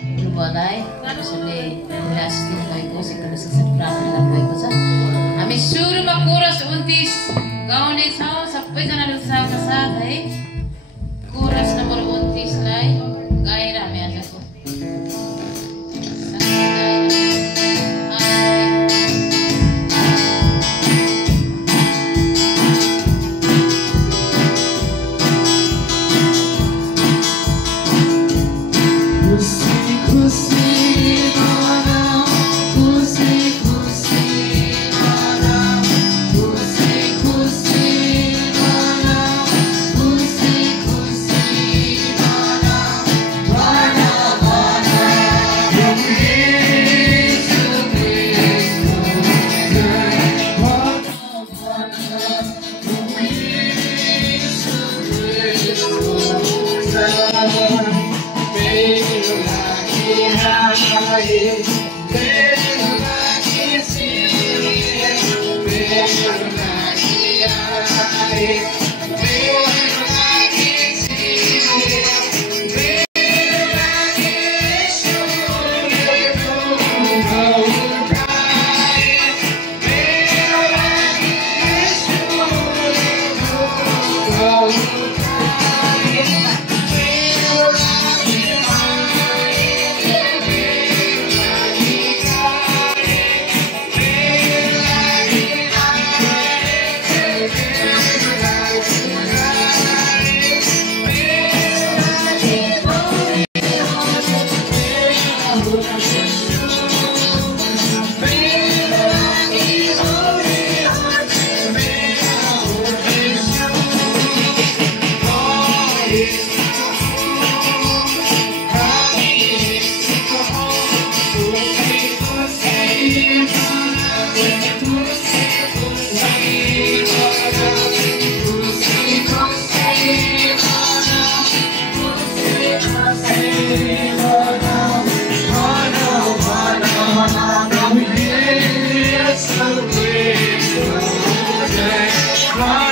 गुरुबालाई उसले निराश दिनुभएको छ, एकदमै शिक्षक प्राप्त गर्नुभएको छ। हामी सुरुमा कोरस 29 गाउने छौँ सबैजनाले उत्साहका साथ है। कोरस नम्बर 29 लाई गाएर हामी आजको Wow.